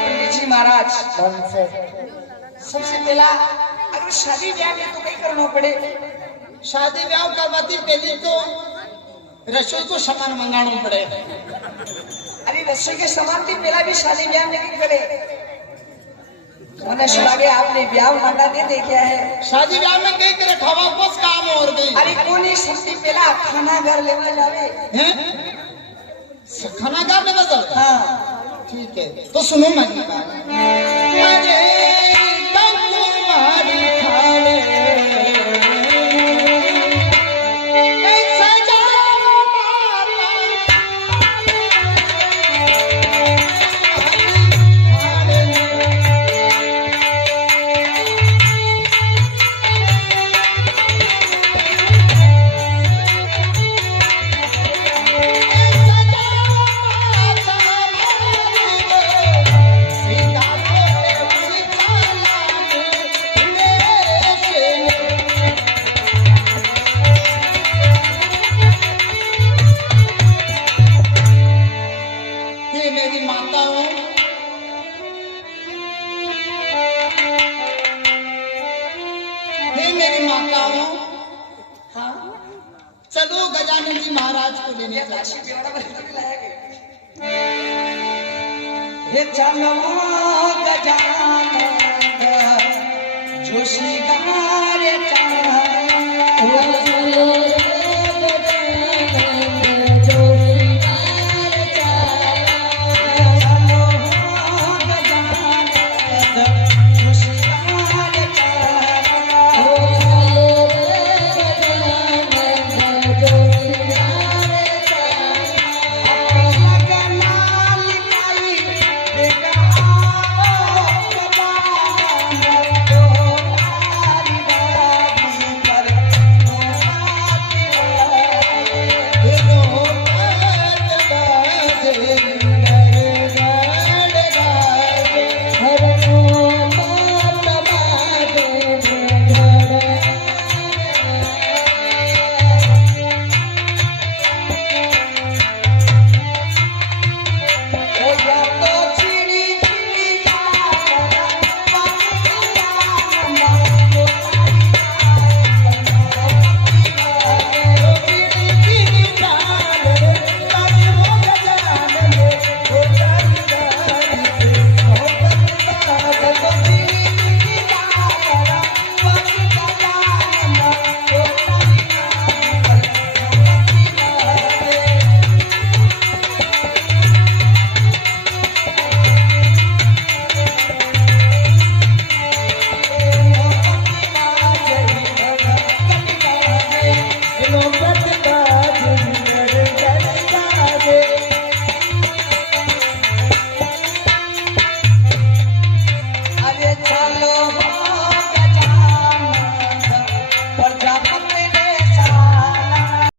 पंडित जी महाराज सबसे पहला अगर शादी ब्याह में तो कई करना पड़े। शादी ब्याह करवाती पहले तो रसोई को सामान मंगाना पड़े। अरे रसोई के सामान थी पहला भी शादी ब्याह नहीं करे। मैंने सुना के आपने ब्याह मांगा नहीं देखा है। शादी ब्याह में कई करे खावा बस काम और गई। अरे कौन ही सबसे पहला खाना घर लेवा जावे हैं? खाना घर लेवा जावे? हाँ ठीक है तो सुनो मेरी बात। अरे तब तुम्हारी खाने चलो गजानन जी महाराज को लेने ये चलो गजानन जोशी गारे चलो